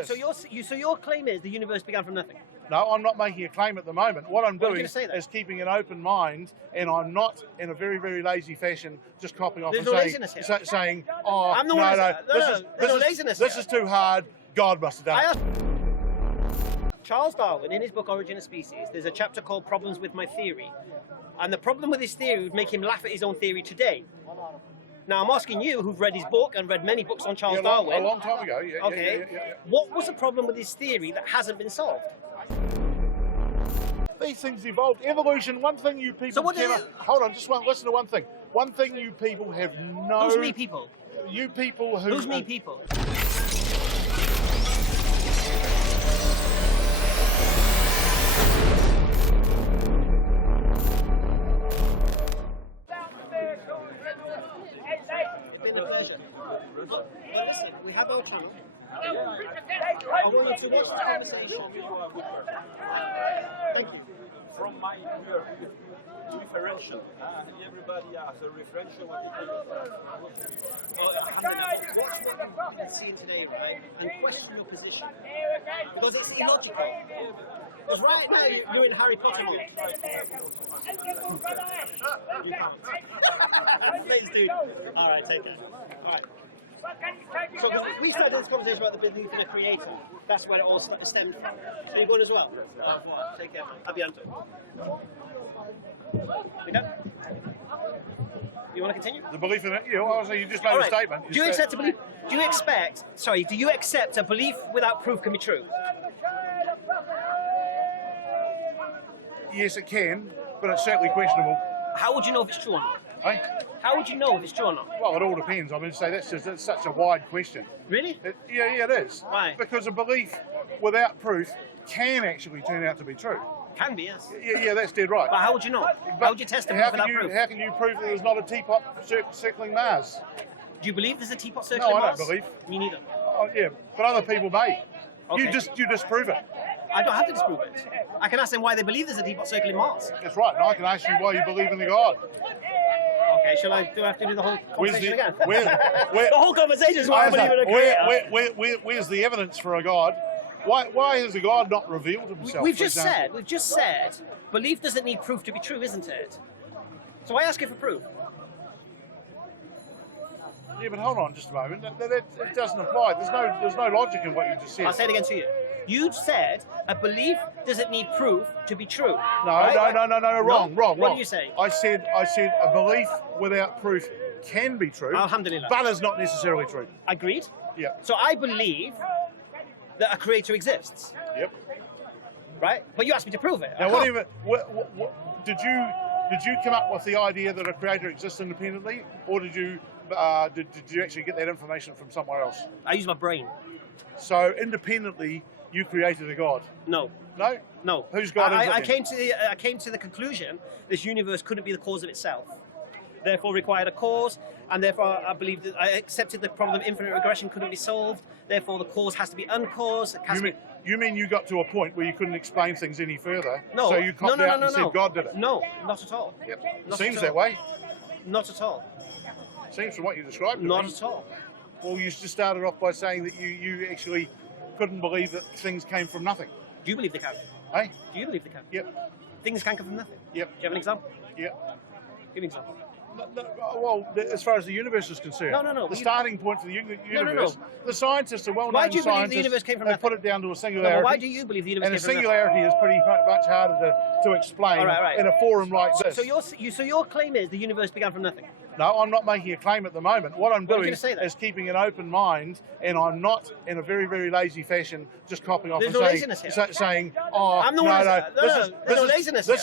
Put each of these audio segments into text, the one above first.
So your claim is the universe began from nothing? No, I'm not making a claim at the moment. What I'm doing is keeping an open mind, and I'm not in a very, very lazy fashion just copying off and saying, oh, I'm the no, one no, this is too hard, God must have done it. Charles Darwin, in his book Origin of Species, there's a chapter called Problems with My Theory. And the problem with his theory would make him laugh at his own theory today. Now, I'm asking you, who've read his book and read many books on Charles Darwin. A long time ago, yeah. Okay. Yeah. What was the problem with his theory that hasn't been solved? These things evolved. Evolution, one thing you people hold on, listen to one thing. One thing you people have no... Who's me people? You people who... Who's me people? We have our channel. I want you to watch the conversation. Thank you. From my referential, everybody has a referential. Watch what you've seen today, right? And question your position. Because it's illogical. Because right now you're in Harry Potter mode. You can't. Please do. Alright, take care. Alright. So we started this conversation about the belief in a creator. That's where it all stemmed from. So you're going as well? Take care. Abianto. We done? You want to continue? The belief in it? Yeah, obviously you just made a statement. Do you accept a belief? Do you accept a belief without proof can be true? Yes, it can, but it's certainly questionable. How would you know if it's true or not? Eh? How would you know if it's true or not? Well, it all depends. I mean, it's such a wide question. Really? Yeah, it is. Why? Because a belief without proof can actually turn out to be true. Can be, yes. Yeah, that's dead right. But how would you know? How would you test it without proof? How can you prove that there's not a teapot circling Mars? Do you believe there's a teapot circling Mars? No, I don't believe. Me neither. Oh, yeah, but other people may. Okay. You disprove it. I don't have to disprove it. I can ask them why they believe there's a teapot circling Mars. That's right, and I can ask you why you believe in the God. Okay, do I have to do the whole conversation again? The whole conversation is why I believe in a creator. Where's the evidence for a God? Why has the God not revealed himself? We've just said, belief doesn't need proof to be true, isn't it? So I ask you for proof. Yeah, but hold on just a moment. That doesn't apply. There's no logic in what you just said. I'll say it again to you. You said a belief doesn't need proof to be true. No, wrong. What did you say? I said a belief without proof can be true. Alhamdulillah. But is not necessarily true. Agreed? Yeah. So I believe that a creator exists. Yep. Right? But you asked me to prove it. Now, did you come up with the idea that a creator exists independently, or did you actually get that information from somewhere else? I use my brain. So independently, you created a God? No. No? No. Whose God is it? I came to the conclusion this universe couldn't be the cause of itself. Therefore required a cause, and therefore I believe that I accepted the problem of infinite regression couldn't be solved. Therefore the cause has to be uncaused. You mean you got to a point where you couldn't explain things any further? No. So you copped out and said God did it? No, not at all. Yep. Seems that way. Not at all. Seems from what you described to me. Not at all. Well, you just started off by saying that you actually couldn't believe that things came from nothing. Do you believe they can? Hey? Do you believe they can? Yep. Things can come from nothing? Yep. Do you have an example? Yep. Give me an example. Well, as far as the universe is concerned, no. The starting point for the universe, the scientists are well-known scientists. Why do you believe the universe came from nothing? They put it down to a singularity. No, why do you believe the universe came from nothing? And a singularity is pretty much harder to explain in a forum like this. So your claim is the universe began from nothing? No, I'm not making a claim at the moment. What I'm doing is keeping an open mind, and I'm not in a very, very lazy fashion just copying off saying, this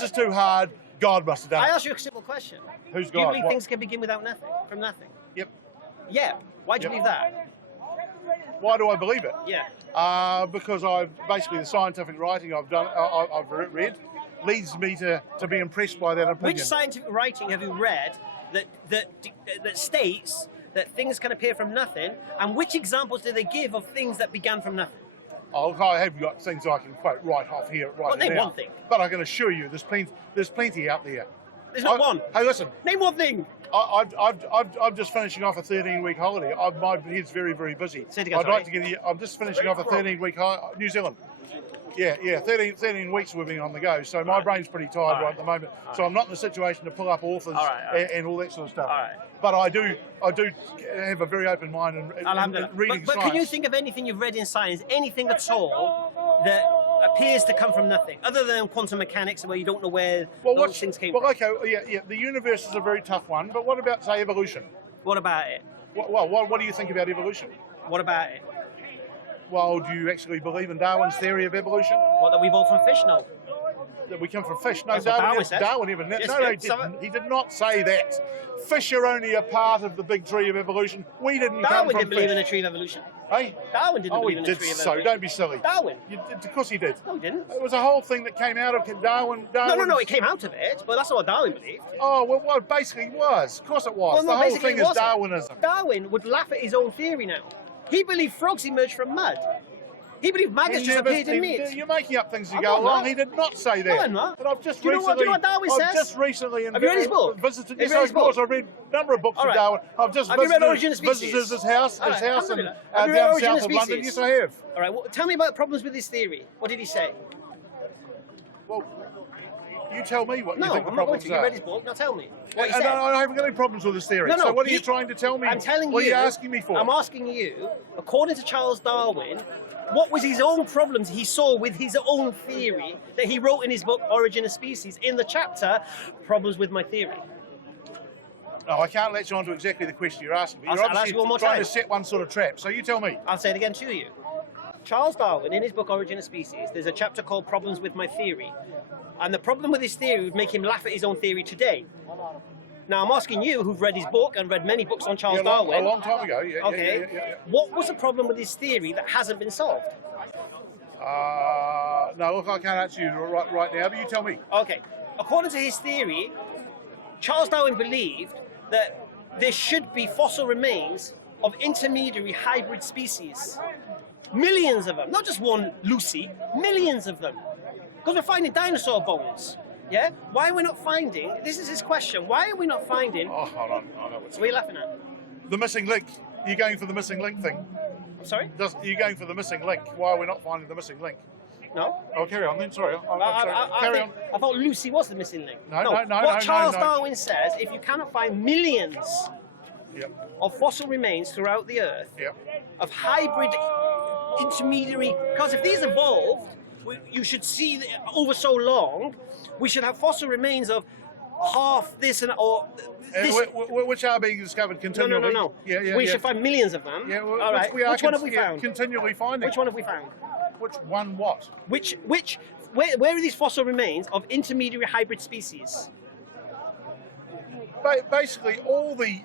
is too hard, God must have done it. I asked you a simple question. Who's God? Do you believe things can begin without nothing, from nothing? Yep. Yeah. Why do you believe that? Why do I believe it? Yeah. Because basically the scientific writing I've read leads me to be impressed by that opinion. Which scientific writing have you read that states that things can appear from nothing, and which examples do they give of things that began from nothing? Oh, I have got things I can quote right off here, right now. Name one thing. But I can assure you, there's plenty out there. There's not one. Hey, listen. Name one thing. I'm just finishing off a 13-week holiday. My head's very, very busy. I'm just finishing off a 13-week New Zealand. Yeah, 13 weeks we've been on the go, so my brain's pretty tired right at the moment. So I'm not in a situation to pull up authors and all that sort of stuff. But I do have a very open mind and reading but science. Can you think of anything you've read in science, anything at all, that appears to come from nothing, other than quantum mechanics, where you don't know where those things came from? Well, okay, the universe is a very tough one, but what about, say, evolution? What about it? What do you think about evolution? What about it? Well, do you actually believe in Darwin's theory of evolution? What, that we evolved from fish? No. That we come from fish? No, That's what Darwin said. Darwin even... Yes, no, he didn't. He did not say that. Fish are only a part of the big tree of evolution. We didn't come from Darwin didn't believe fish. in a tree of evolution. Hey? Darwin didn't believe in a tree of evolution. So don't be silly. Darwin? Of course he did. No, he didn't. It was a whole thing that came out of Darwin. No, it came out of it, but that's not what Darwin believed. Oh, well, it basically was. Of course it was. Well, no, the whole thing is Darwinism. Darwin would laugh at his own theory now. He believed frogs emerged from mud. He believed maggots just appeared in meat. You're making up things as you go along. He did not say that. No, I'm not. But I've just do you recently... know what Darwin says? I've just recently... Have you read his book? Visited... Yes, of course. I've read a number of books of Darwin. I've just visited his house down south of London. Yes, I have. All right, well, tell me about problems with his theory. What did he say? Well, you tell me what you think the I'm not going problems to. You read his book. Now tell me what he said. I haven't got any problems with his theory. No, so what are you trying to tell me? I'm telling you. What are you asking me for? I'm asking you, according to Charles Darwin, what was his own problems he saw with his own theory that he wrote in his book, Origin of Species, in the chapter, Problems with My Theory? No, I can't let you on to exactly the question you're asking me. You're I'll ask you one more trying time. to set one sort of trap, so you tell me. I'll say it again to you. Charles Darwin, in his book Origin of Species, there's a chapter called Problems with My Theory. And the problem with his theory would make him laugh at his own theory today. Now, I'm asking you, who've read his book and read many books on Charles Darwin. A long time ago, What was the problem with his theory that hasn't been solved? No, look, I can't answer you right now, but you tell me. Okay. According to his theory, Charles Darwin believed that there should be fossil remains of intermediary hybrid species. Millions of them, not just one Lucy, millions of them. Because we're finding dinosaur bones. Yeah? Why are we not finding, this is his question, why are we not finding... Oh, hold on, I know what's... What are you laughing at? The missing link. You're going for the missing link thing. I'm sorry? You're going for the missing link. Why are we not finding the missing link? No. Oh, carry on then, sorry. Carry on. I thought Lucy was the missing link. No. What Charles Darwin says, if you cannot find millions of fossil remains throughout the Earth, of hybrid intermediary, because if these evolved, you should see that over so long, we should have fossil remains of half this and or this. Which are being discovered continually. No. We should find millions of them. Yeah, all right. Which one have we found? Continually finding. Which one have we found? Which one what? Where are these fossil remains of intermediary hybrid species? Basically, all the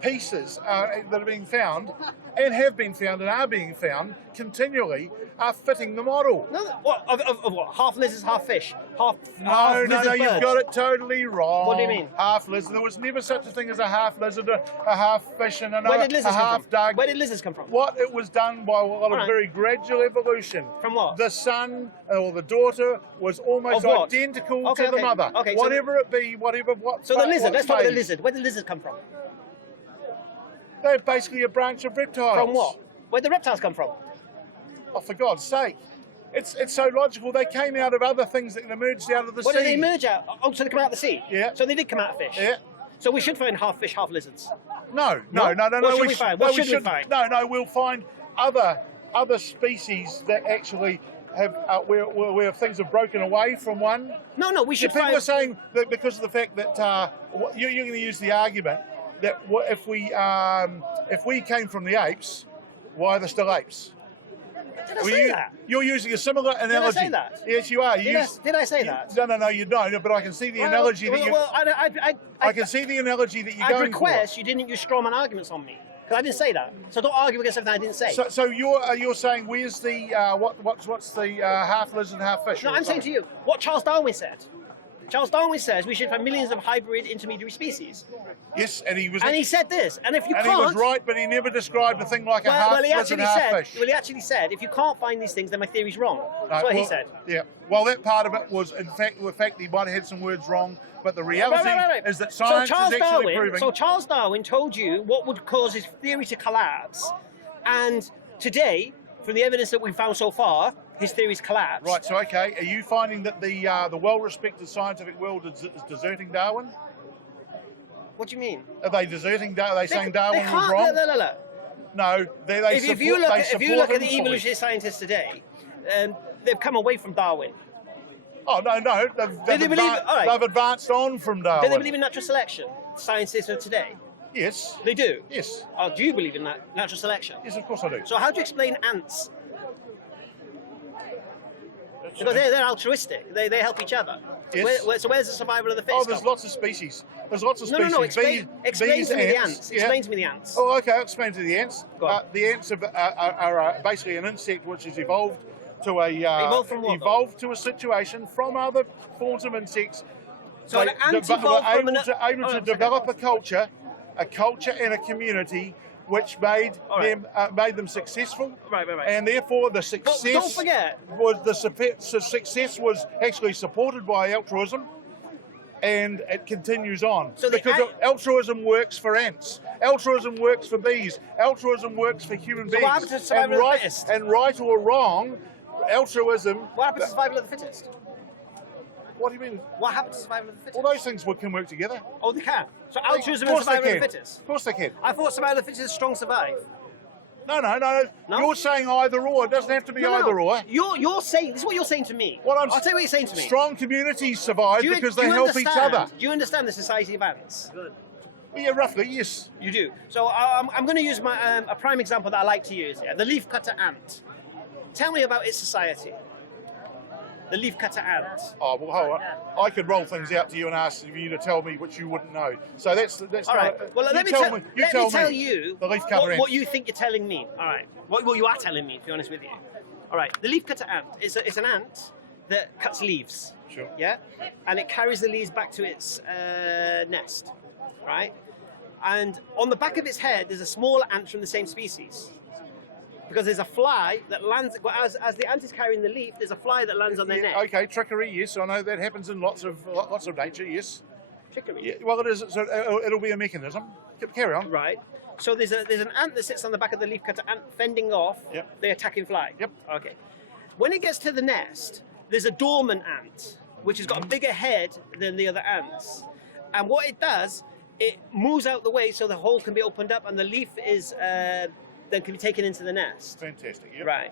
pieces that are being found and have been found and are being found continually are fitting the model. No, of what? Half lizards, half fish? Half No, birds. you've got it totally wrong. What do you mean? Half lizard. There was never such a thing as a half lizard, a half fish, and a half duck. Where did lizards come from? What? It was done by a lot of very gradual evolution. From what? The son or the daughter was almost identical to the mother. Okay, whatever it be, whatever what. So the lizard. Let's talk about the lizard. Where did lizards come from? They're basically a branch of reptiles. From what? Where did the reptiles come from? Oh, for God's sake. It's so logical. They came out of other things that emerged out of the sea. What did they emerge out? Oh, so they come out of the sea? Yeah. So they did come out of fish? Yeah. So we should find half fish, half lizards? No. What should we find? What should we find? No, we'll find other species that actually have where things have broken away from one. No, we should People find... are saying that because of the fact that you're going to use the argument that if we came from the apes, why are there still apes? Did I say that? You're using a similar analogy. Did I say that? Yes, you are. Did I say that? No, you don't. But I can see the analogy that you. Well, I can see the analogy that you're going for. I'd request you didn't use strawman arguments on me because I didn't say that. So don't argue against something I didn't say. So you're saying where's the what's the half lizard, half fish? No, I'm saying to you what Charles Darwin said. Charles Darwin says we should find millions of hybrid intermediary species. Yes, and he was. And he said this. And if you and can't, he was right, but he never described a thing like a half fish. Well, he actually said, if you can't find these things, then my theory's wrong. That's what he said. Yeah. Well, that part of it was, in fact, he might have had some words wrong, but the reality is that science is actually proving. So Charles Darwin told you what would cause his theory to collapse, and today, from the evidence that we've found so far, his theory's collapsed. Right. So, okay, are you finding that the well-respected scientific world is deserting Darwin? What do you mean? Are they deserting Darwin? Are they saying Darwin was wrong? No, if you look at the evolutionary scientists today, they've come away from Darwin. Oh, no, they've advanced on from Darwin. Do they believe in natural selection, scientists of today? Yes. They do? Yes. Oh, do you believe in natural selection? Yes, of course I do. So how do you explain ants? Because they're altruistic. They help each other. Yes. So where's the survival of the fittest? Oh, there's lots of species. There's lots of species. No. Explain to me the ants. Explain to me the ants. Oh, okay. I'll explain to the ants. Go on. The ants are basically an insect which has evolved to evolved to a situation from other forms of insects. So an ant evolved from able to develop a culture and a community which made them successful, right. And therefore the success. But don't forget, success was actually supported by altruism, and it continues on. So because altruism works for ants, altruism works for bees, altruism works for human beings. What happens to survival of the fittest? And right or wrong, altruism. What happens to survival of the fittest? What do you mean? What happens to survival of the fittest? All those things can work together. Oh, they can. So altruism and survival of the fittest. Of course they can. I thought survival of the fittest is strong survive. No. You're saying either or. It doesn't have to be either or. You're saying this is what you're saying to me. I'll tell you what you're saying to me. Strong communities survive because they help each other. Do you understand the society of ants? Good. Yeah, roughly, yes. You do. So I'm going to use a prime example that I like to use here. The leafcutter ant. Tell me about its society. The leafcutter ant. Oh, well, hold on. I could roll things out to you and ask you to tell me what you wouldn't know. So that's all right. Well, let me tell you what you think you're telling me. All right. What you are telling me, to be honest with you. All right. The leafcutter ant is an ant that cuts leaves. Sure. Yeah. And it carries the leaves back to its nest, right? And on the back of its head, there's a smaller ant from the same species. Because there's a fly that lands, as the ant is carrying the leaf, there's a fly that lands on their neck. Okay, trickery, yes, I know that happens in lots of nature, yes. Trickery? Yeah, well, it is. So it'll be a mechanism. Carry on. Right. So there's an ant that sits on the back of the leafcutter ant fending off the attacking fly. Yep. Okay. When it gets to the nest, there's a dormant ant, which has got a bigger head than the other ants. And what it does, it moves out the way so the hole can be opened up and the leaf is... then can be taken into the nest. Fantastic, yep. Right.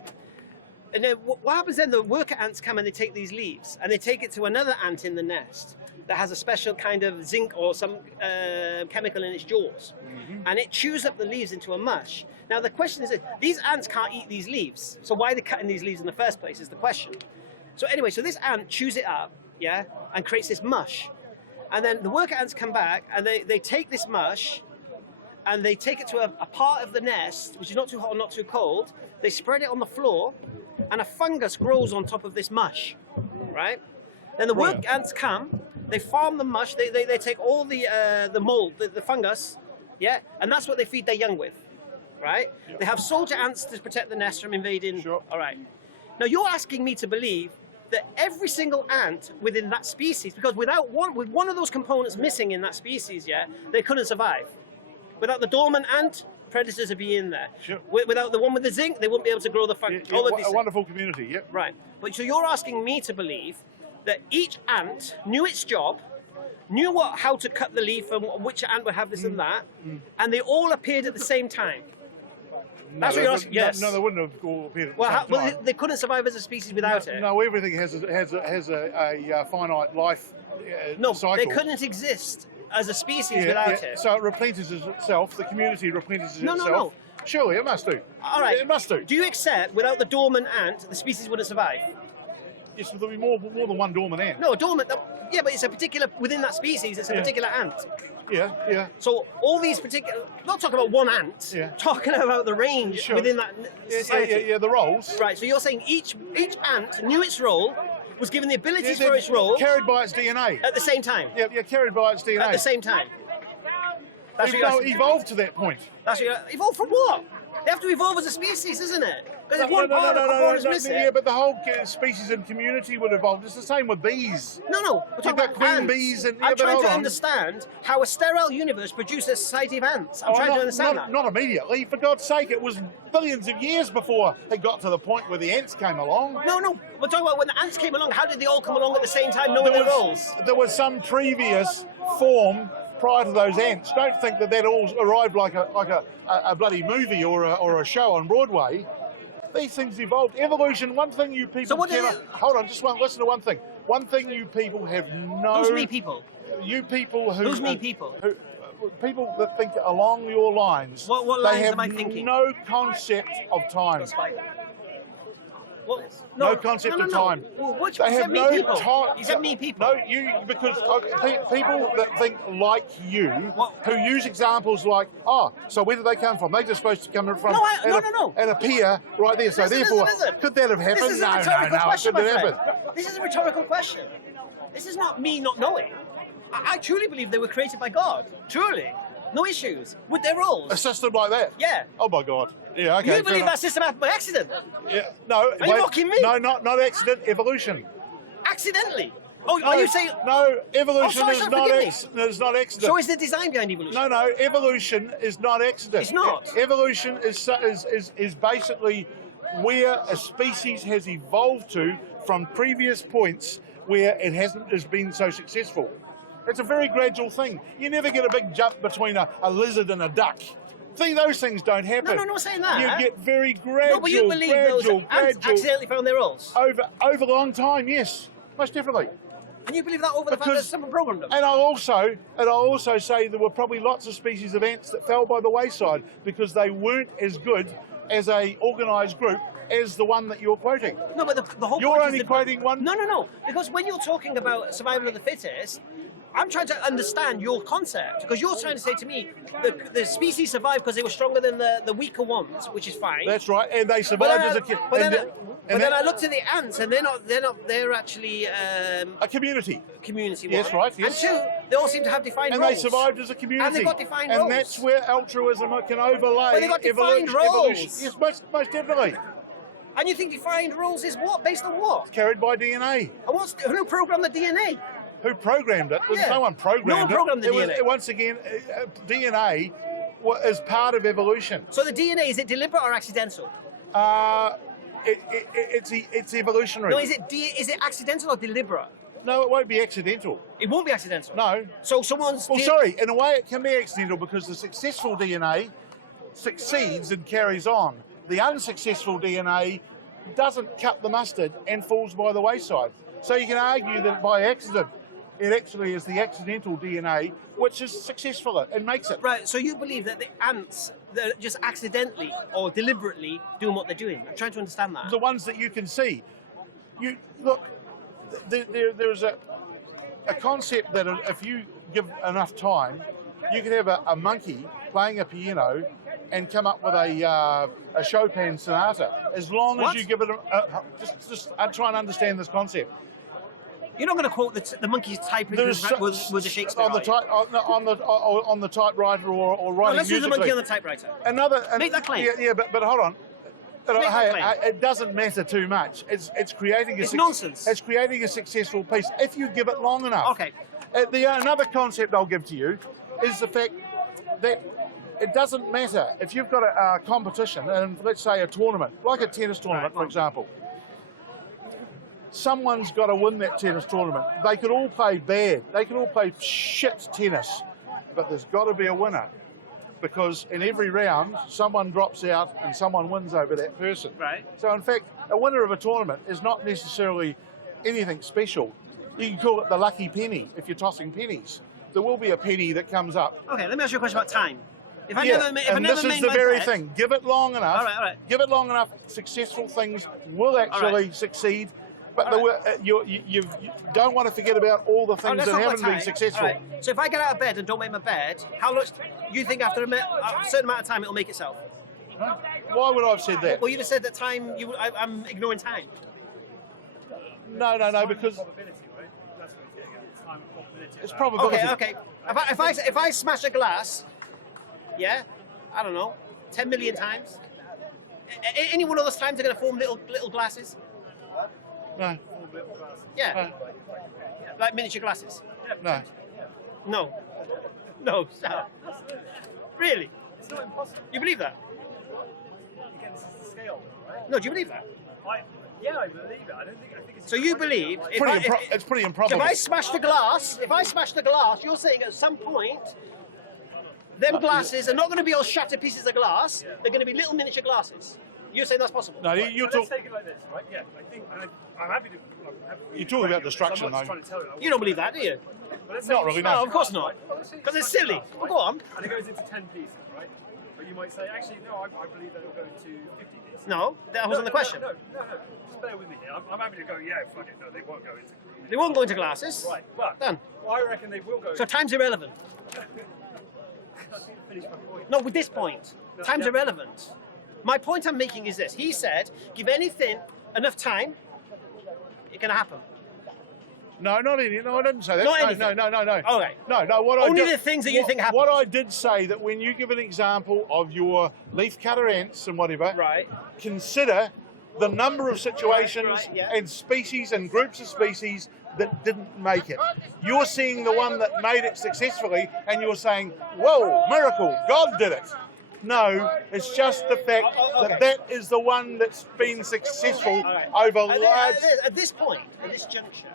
And then what happens then, the worker ants come and they take these leaves and they take it to another ant in the nest that has a special kind of zinc or some chemical in its jaws. Mm-hmm. And it chews up the leaves into a mush. Now the question is, these ants can't eat these leaves, so why are they cutting these leaves in the first place is the question. So anyway, so this ant chews it up, and creates this mush. And then the worker ants come back and they take this mush and they take it to a part of the nest, which is not too hot or not too cold. They spread it on the floor, and a fungus grows on top of this mush, right? Then the work ants come, they farm the mush, they take all the mold, the fungus, and that's what they feed their young with, right? Yep. They have soldier ants to protect the nest from invading. Sure. All right. Now you're asking me to believe that every single ant within that species, because with one of those components missing in that species, they couldn't survive. Without the dormant ant, predators would be in there. Sure. Without the one with the zinc, they wouldn't be able to grow the fungus. A wonderful community, yep. Right. But so you're asking me to believe that each ant knew its job, knew how to cut the leaf and which ant would have this and that, and they all appeared at the same time. That's what you're asking. Yes. No, they wouldn't have all appeared at the same time. Well, they couldn't survive as a species without it. No, everything has a finite life cycle. They couldn't exist as a species without it. So it replenishes itself, the community replenishes itself. No. Surely, it must do. All right. It must do. Do you accept without the dormant ant, the species wouldn't survive? Yes, there'll be more than one dormant ant. No, dormant, but it's a particular, within that species, it's a particular ant. Yeah. So all these particular, not talking about one ant, talking about the range within that society. Yeah, the roles. Right, so you're saying each ant knew its role, was given the abilities for its role carried by its DNA. at the same time. Yeah, carried by its DNA. At the same time. That's what you're Evolved to that point. That's what evolve from what? They have to evolve as a species, isn't it? Because if one part of the component is missing. Yeah, but the whole species and community would evolve. It's the same with bees. No. We're talking about queen ants. bees and I'm trying to understand how a sterile universe produced a society of ants. I'm trying to understand that. Not immediately. For God's sake, it was billions of years before it got to the point where the ants came along. No. We're talking about when the ants came along. How did they all come along at the same time, knowing their roles? There was some previous form prior to those ants. Don't think that all arrived like a bloody movie or a show on Broadway. These things evolved. Evolution, one thing you people hold on, just listen to one thing. One thing you people have no... Who's me people? You people who... Who's me people? People that think along your lines. What lines am I thinking? No concept of time. No concept of time. Which they have me no people? time. You said me people. No, because people that think like you, who use examples like, so where did they come from? They're just supposed to come from and appear right there. So therefore, could that have happened? This is a rhetorical question, my friend. Happened. This is a rhetorical question. This is not me not knowing. I truly believe they were created by God. Truly. No issues with their roles. A system like that? Yeah. Oh my God. Yeah, okay. You believe that system happened by accident? Yeah. No. Are you mocking me? No, not accident. Evolution. Accidentally? Are you saying? No, evolution is not accident. So is the design behind evolution? No, evolution is not accident. It's not. Evolution is basically where a species has evolved to from previous points where it hasn't been so successful. It's a very gradual thing. You never get a big jump between a lizard and a duck. See, those things don't happen. No, I'm not saying that. You get very gradual, but you believe those ants accidentally found their roles? Over a long time, yes, most definitely. And you believe that over the fact that someone programmed them? And I'll also say there were probably lots of species of ants that fell by the wayside because they weren't as good as a organised group as the one that you're quoting. No, but the whole you're point only is quoting one. No. Because when you're talking about survival of the fittest, I'm trying to understand your concept, because you're trying to say to me the species survived because they were stronger than the weaker ones, which is fine. That's right, and they survived as a kid. But then I looked at the ants, and they're actually a community. Community. Yes, one. right. Yes. And two, they all seem to have defined roles. And they survived as a community. And they got defined roles. And that's where altruism can overlay. But they got defined roles. Evolution. Yes, most definitely. And you think defined rules is what? Based on what? It's carried by DNA. And who programmed the DNA? Who programmed it? Yeah. No one programmed it. No one programmed the DNA. Once again, DNA is part of evolution. So the DNA, is it deliberate or accidental? It's evolutionary. No, is it accidental or deliberate? No, it won't be accidental. It won't be accidental? No. So someone's... Well, sorry, in a way it can be accidental because the successful DNA succeeds and carries on. The unsuccessful DNA doesn't cut the mustard and falls by the wayside. So you can argue that by accident, it actually is the accidental DNA which is successful and makes it. Right, so you believe that the ants that just accidentally or deliberately doing what they're doing. I'm trying to understand that. The ones that you can see. You look, there's a concept that if you give enough time, you can have a monkey playing a piano and come up with a Chopin sonata. As long as you give it I try and understand this concept. You're not going to quote the monkey's typing was a Shakespeare on the typewriter or writing let's musically. use the monkey on the typewriter. Make that claim. Yeah, but hold on. It doesn't matter too much. It's creating nonsense. It's creating a successful piece if you give it long enough. Okay. Another concept I'll give to you is the fact that it doesn't matter if you've got a competition and let's say a tournament, like a tennis tournament, for example. Someone's got to win that tennis tournament. They could all play bad. They could all play shit tennis, but there's got to be a winner. Because in every round, someone drops out and someone wins over that person. Right. So in fact, a winner of a tournament is not necessarily anything special. You can call it the lucky penny if you're tossing pennies. There will be a penny that comes up. Okay, let me ask you a question about time. If I this is the very thing. Give it long enough. All right. Give it long enough. Successful things will actually succeed. But you don't want to forget about all the things that haven't been successful. Right. So if I get out of bed and don't make my bed, how much you think after a certain amount of time it'll make itself? Why would I have said that? Well, you just said that time. I'm ignoring time. No, because Probability, right? That's what he's getting at. It's time and probability. it's probability. Okay. If I smash a glass, yeah, I don't know, 10 million times. Any one of those times are going to form little glasses. No, Yeah, like miniature glasses. no. No, stop. Really? It's not impossible. You believe that? Again, this is the scale, right? No, do you believe that? Yeah, I believe it. I think it's. So you believe It's pretty improbable. if I smash the glass, you're saying at some point, them glasses are not going to be all shattered pieces of glass. They're going to be little miniature glasses. You're saying that's possible? No, Right, you so talk. let's take it like this, right? Yeah, I think I'm happy to. You talk about destruction, I'm not though. just trying to tell You don't believe that, do you? But let's Not say- really, No, no. of course not. Because it's silly. Well, go on. And it goes into 10 pieces, right? But you might say, actually, no, I believe that it'll go into 50 pieces. No, that wasn't the question. No. Just bear with me here. I'm happy to go, yeah, fuck it. No, they won't go into. They won't go into glasses. Right, but Done. well, I reckon they will go. So time's irrelevant. I didn't finish my point. No, with this point, time's irrelevant. My point I'm making is this. He said, give anything enough time, it can happen. No, not anything. No, I didn't say that. Not no, anything. no. Okay. No. What Only I did, the things that you think happen. What I did say that when you give an example of your leaf cutter ants and whatever, Right. consider the number of situations Right, yeah. and species and groups of species that didn't make it. You're seeing the one that made it successfully, and you're saying, "Whoa, miracle! God did it." No, it's just the fact okay. that is the one that's been successful All right. over At large. at this point, at this juncture,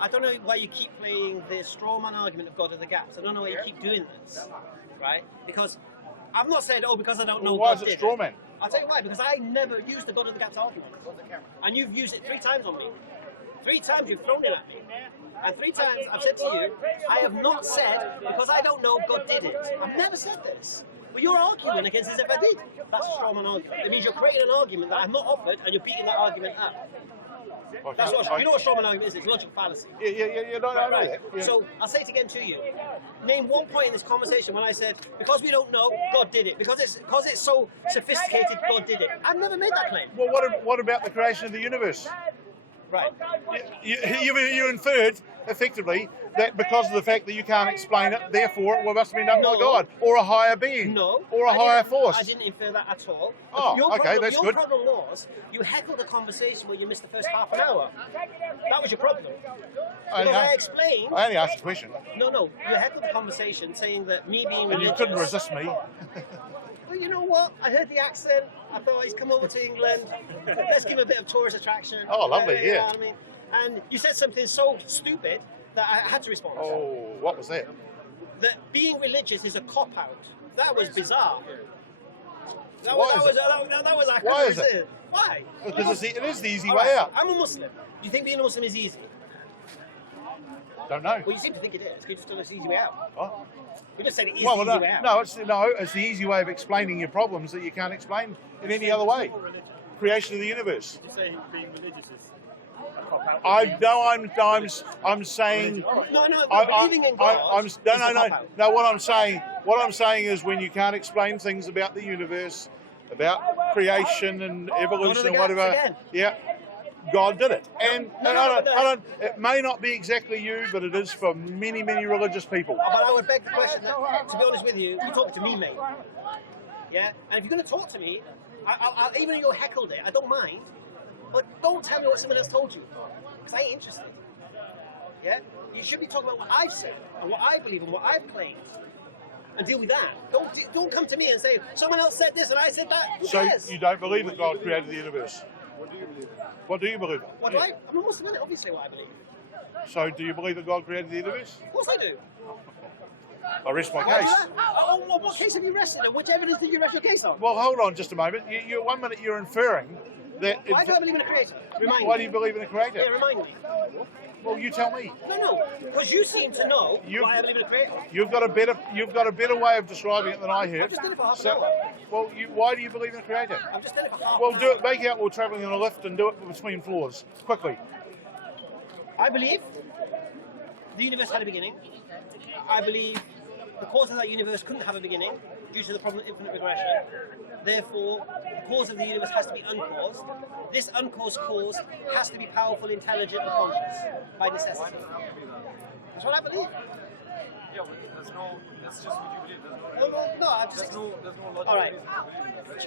I don't know why you keep playing the straw man argument of God of the gaps. I don't know why you keep doing this, right? Because I've not said, because I don't know. Why God is it did straw man? I'll tell you why. Because I never used the God of the gaps argument, and you've used it 3 times on me. 3 times you've thrown it at me, and 3 times I've said to you, I have not said because I don't know God did it. I've never said this. But you're arguing against as if I did. That's a straw man argument. It means you're creating an argument that I've not offered, and you're beating that argument up. That's what you know what straw man argument is. It's logical fallacy. Yeah. No, I know that. Yeah. So I'll say it again to you. Name one point in this conversation when I said because we don't know, God did it. Because it's so sophisticated, God did it. I've never made that claim. Well, what about the creation of the universe? Right. You inferred effectively that because of the fact that you can't explain it, therefore it must have been done by No. God or a higher being, No. or a higher force. I didn't infer that at all. Oh, okay, that's your good. problem was you heckled the conversation where you missed the first half an hour. That was your problem. Because I explained. I only asked a question, No. You heckled the conversation saying that me being and religious. you couldn't resist me. Well, you know what? I heard the accent. I thought he's come over to England. Let's give him a bit of tourist attraction. Oh, lovely, You know yeah. what I mean? And you said something so stupid that I had to respond. Oh, what was that? That being religious is a cop-out. That was bizarre. That Why was, is that was like, Why is it? Why? Because it is the easy All way right, out. I'm a Muslim. Do you think being a Muslim is easy? Don't know. Well, you seem to think it is. You just tell us it's the easy way out. Oh. You just said it is Well, the easy way out. no, it's the easy way of explaining your problems that you can't explain in any other way. Creation of the universe. Did you say being religious is a cop-out? I'm saying. No, believing in God is a cop-out. No. What I'm saying is when you can't explain things about the universe, about creation and evolution and whatever. Again. Yeah. God did it, and No, it may not be exactly you, but it is for many religious people. But I would beg the question that, to be honest with you, you talk to me, mate. Yeah? And if you're going to talk to me, I'll even though you heckled it, I don't mind. But don't tell me what someone else told you. Because I ain't interested. Yeah? You should be talking about what I've said, and what I believe, and what I've claimed. And deal with that. Don't come to me and say, someone else said this and I said that. Who So cares? you don't believe that God created the universe? What do you believe? What do I? I'm a Muslim, innit? Obviously what I believe. So do you believe that God created the universe? Of course I do. I rest my Why do case. that? Oh, what case have you rested on? Which evidence did you rest your case on? Well, hold on just a moment. You 1 minute you're inferring that. Why do I believe in a creator? Remind Why me. do you believe in a creator? Yeah, remind me. Well, you tell me. No, because you seem to know why I believe in a creator. You've got a better way of describing it than I have. I've just done it for half an hour. Well, why do you believe in a creator? I'm just telling you for half Well, an do hour. it. Make out we're travelling in a lift and do it between floors quickly. I believe the universe had a beginning. I believe the cause of that universe couldn't have a beginning due to the problem of infinite regression. Therefore, the cause of the universe has to be uncaused. This uncaused cause has to be powerful, intelligent, and conscious by necessity. That's what I believe. Yeah, but that's just what you believe. No, I just... There's no logic. All right. That's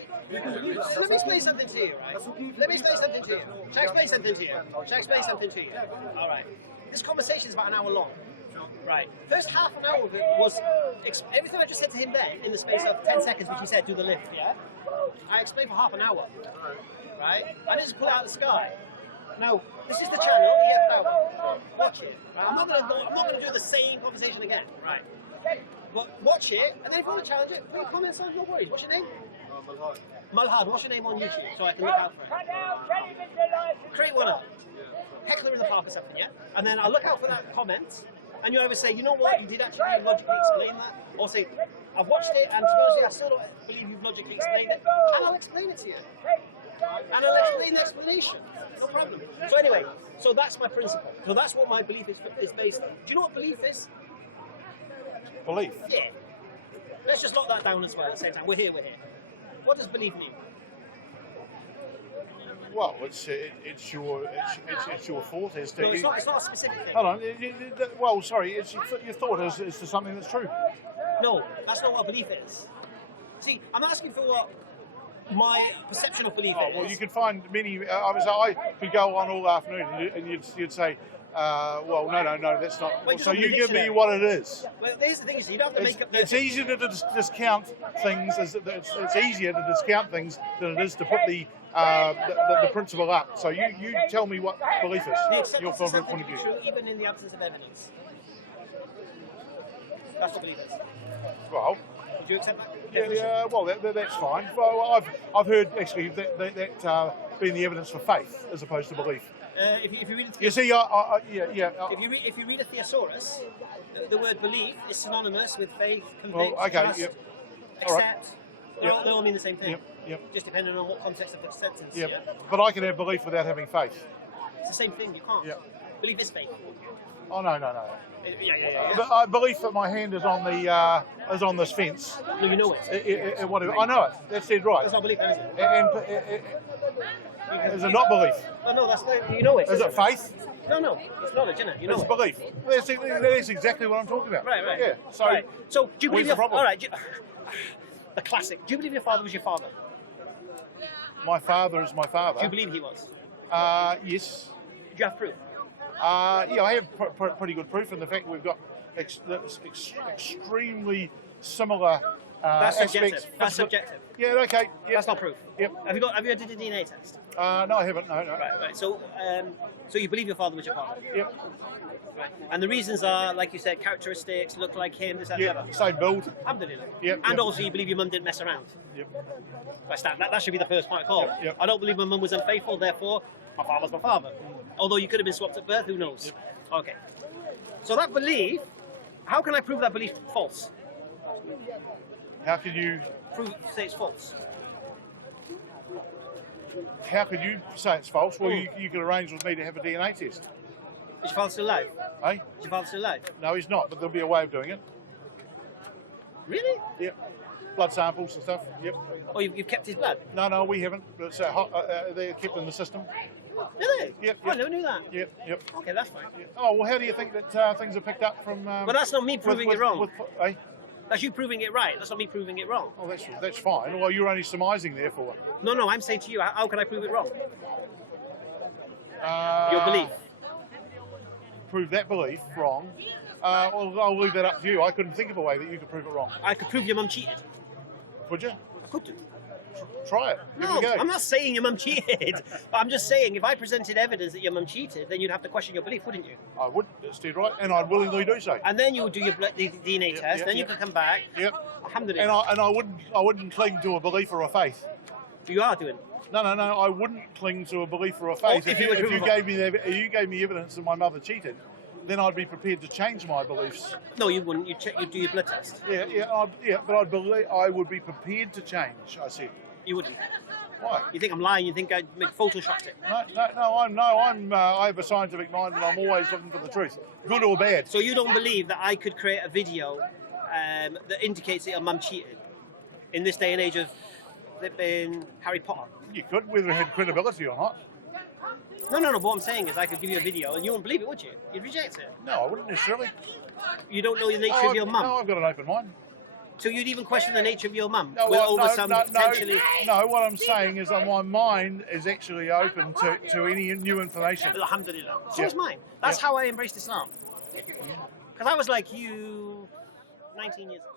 Let me explain something to you, right? Let me explain something to you. Shall I explain something to you? Shall I explain something to you? All right. This conversation is about an hour long. Right. First half an hour of it was everything I just said to him then in the space of 10 seconds, which he said, do the lift, yeah? I explained for half an hour. Right? I didn't just pull it out of the sky. Now, this is the channel, EFDawah. Watch it. Right? I'm not going to do the same conversation again. Right. But watch it, and then if you want to challenge it, put your comments on, no worries. What's your name? Malhad. What's your name on YouTube so I can look out for it? Create one up. Heckler in the park or something, yeah? And then I'll look out for that comment, and you either say, you know what, you did actually logically explain that, or say, I've watched it, and to be honest, I still don't believe you've logically explained it, and I'll explain it to you. And I'll explain the explanation, no problem. So anyway, so that's my principle. So that's what my belief is based on. Do you know what belief is? Belief? Yeah. Let's just lock that down as well at the same time. We're here. What does belief mean? Well, it's your thought as to... No, it's not a specific thing. Hold on. Well, sorry, it's your thought as to something that's true. No, that's not what belief is. See, I'm asking for what my perception of belief is. Well, you could find many... I could go on all afternoon and you'd say, well, no, that's not... Well, so you give me what it is. Well, here's the thing, you don't have to make up... It's easier to discount things. It's easier to discount things than it is to put the principle up. So you tell me what belief is, your point of view. True, even in the absence of evidence. That's what belief is. Well... Do you accept that? Yeah, well, that's fine. Well, I've heard actually that being the evidence for faith as opposed to belief. If you read you see, if you read a thesaurus, the word belief is synonymous with faith, convict, trust, accept. They all mean the same thing. Yep. Just depending on what context of the sentence. Yep. Yeah? But I can have belief without having faith. It's the same thing. You can't. Yep. Belief is faith. Oh no. Yeah. But I believe that my hand is on the is on this fence. No, you know it. Whatever. I know it. That's dead right. That's not belief, is it? And is it not belief? No, that's not. You know it. Is it faith? No, it's knowledge, isn't it? You know it's it. belief. That's exactly what I'm talking about. Right. Yeah. So do you believe the problem? All right. The classic. Do you believe your father was your father? My father is my father. Do you believe he was? Yes. Do you have proof? Yeah, I have pretty good proof in the fact we've got extremely similar That's aspects. subjective. That's subjective. Yeah, okay. Yep. That's not proof. Yep. Have you did a DNA test? No, I haven't. No. Right. So you believe your father was your father? Yep. Right. And the reasons are, like you said, characteristics, look like him, this, that, the other. Same build. Alhamdulillah. Yep. And also you believe your mum didn't mess around. Yep. That should be the first point of call. Yep. I don't believe my mum was unfaithful, therefore my father's my father. Although you could have been swapped at birth, who knows? Yep. Okay. So that belief, how can I prove that belief false? How could you Say it's false. How could you say it's false? Well, you could arrange with me to have a DNA test. Is your father still alive? Eh? Is your father still alive? No, he's not, but there'll be a way of doing it. Really? Yep. Blood samples and stuff. Yep. Oh, you've kept his blood? No, we haven't. But it's, they're kept in the system. Really? Yep. Oh, I never knew that. Yep. Okay, that's fine. Yep. Oh, well, how do you think that things are picked up from... But that's not me proving it wrong. Eh? That's you proving it right. That's not me proving it wrong. Oh, that's fine. Well, you're only surmising, therefore. No, I'm saying to you, how can I prove it wrong? Your belief. Prove that belief wrong. Well, I'll leave that up to you. I couldn't think of a way that you could prove it wrong. I could prove your mum cheated. Could you? I could do. Try it. No, Give it a go. I'm not saying your mum cheated. But I'm just saying, if I presented evidence that your mum cheated, then you'd have to question your belief, wouldn't you? I would. That's dead right. And I'd willingly do so. And then you would do your DNA test. Then you could come back. Yep. Alhamdulillah. And I wouldn't cling to a belief or a faith. You are doing. No. I wouldn't cling to a belief or a faith. Oh, if you gave me evidence that my mother cheated, then I'd be prepared to change my beliefs. No, you wouldn't. You'd do your blood test. But I would be prepared to change. I said. You wouldn't. Why? You think I'm lying? You think I photoshopped it? I have a scientific mind, and I'm always looking for the truth, good or bad. So you don't believe that I could create a video that indicates that your mum cheated in this day and age of flipping Harry Potter? You could, whether it had credibility or not. No. But what I'm saying is, I could give you a video and you wouldn't believe it, would you? You'd reject it. No, I wouldn't necessarily. You don't know the nature of your mum. No, I've got an open mind. So you'd even question the nature of your mum? No, potentially... no, what I'm saying is that my mind is actually open to any new information. Alhamdulillah. So is mine. That's how I embraced Islam. Because I was like you 19 years ago.